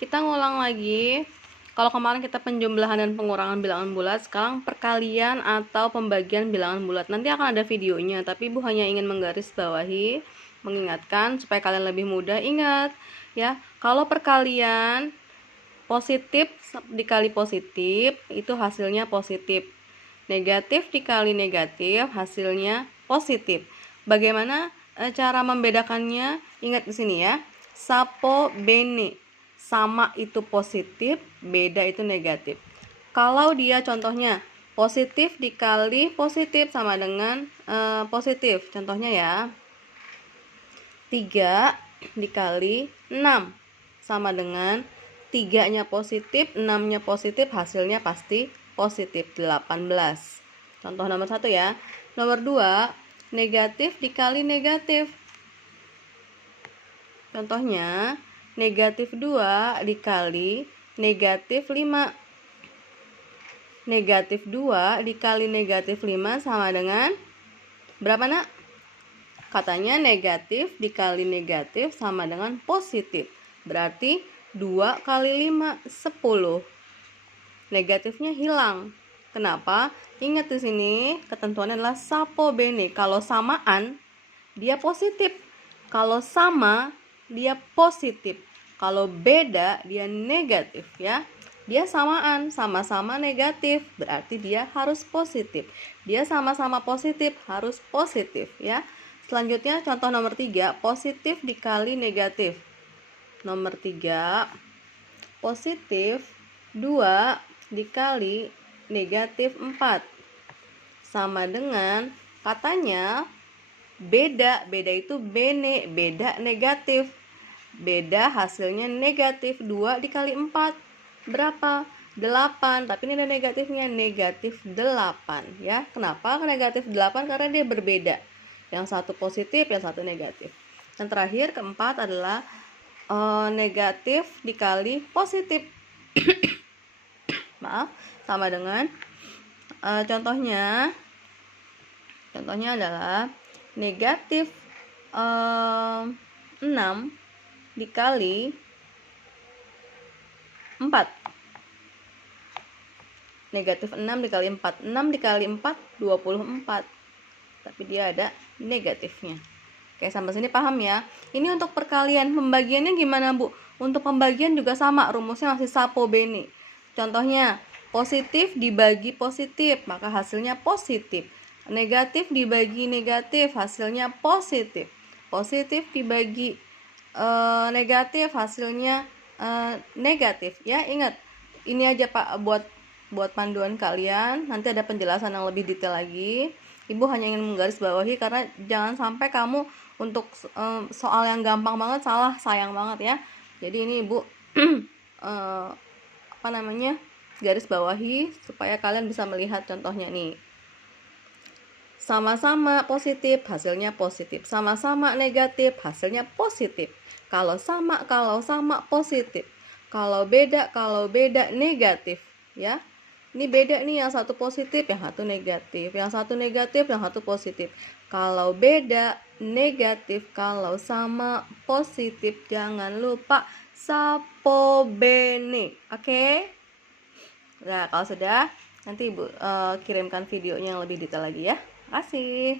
Kita ngulang lagi. Kalau kemarin kita penjumlahan dan pengurangan bilangan bulat, sekarang perkalian atau pembagian bilangan bulat. Nanti akan ada videonya, tapi Ibu hanya ingin menggarisbawahi, mengingatkan supaya kalian lebih mudah ingat ya. Kalau perkalian positif dikali positif itu hasilnya positif. Negatif dikali negatif hasilnya positif. Bagaimana cara membedakannya? Ingat di sini ya. Sapo bene, sama itu positif, beda itu negatif. Kalau dia contohnya positif dikali positif sama dengan positif. Contohnya ya, 3 dikali 6 sama dengan 3-nya positif, 6-nya positif, hasilnya pasti positif, 18. Contoh nomor 1 ya. Nomor 2, negatif dikali negatif. Contohnya, negatif 2 dikali negatif 5. Negatif 2 dikali negatif 5 sama dengan berapa, nak? Katanya negatif dikali negatif sama dengan positif. Berarti 2 kali 5, 10. Negatifnya hilang. Kenapa? Ingat di sini ketentuannya adalah sapo bene. Kalau samaan, dia positif. Kalau sama, dia positif. Kalau beda, dia negatif ya. Dia samaan, sama-sama negatif, berarti dia harus positif. Dia sama-sama positif, harus positif ya. Selanjutnya contoh nomor 3, positif dikali negatif. Nomor 3, positif 2 dikali negatif 4 sama dengan, katanya beda itu bene, beda negatif. Beda hasilnya negatif. 2 dikali 4 berapa? 8. Tapi ini ada negatifnya, negatif 8 ya. Kenapa negatif 8? Karena dia berbeda. Yang satu positif, yang satu negatif. Dan terakhir keempat adalah negatif dikali positif. Maaf, sama dengan contohnya adalah negatif 6 dikali 4. Negatif 6 dikali 4. 6 dikali 4, 24. Tapi dia ada negatifnya. Oke, sampai sini paham ya? Ini untuk perkalian. Pembagiannya gimana, Bu? Untuk pembagian juga sama, rumusnya masih sapo bene. Contohnya, positif dibagi positif, maka hasilnya positif. Negatif dibagi negatif, hasilnya positif. Positif dibagi negatif, hasilnya negatif. Ya, ingat. Ini aja Pak buat panduan kalian. Nanti ada penjelasan yang lebih detail lagi. Ibu hanya ingin menggarisbawahi karena jangan sampai kamu untuk soal yang gampang banget salah, sayang banget ya. Jadi ini Ibu garis bawahi supaya kalian bisa melihat contohnya nih. Sama-sama positif, hasilnya positif. Sama-sama negatif, hasilnya positif. Kalau sama positif. Kalau beda negatif ya. Ini beda nih, yang satu positif, yang satu negatif. Yang satu negatif, yang satu positif. Kalau beda negatif, kalau sama positif, jangan lupa sapo bene. Oke? Nah, kalau sudah, nanti Ibu kirimkan videonya yang lebih detail lagi ya. Terima kasih.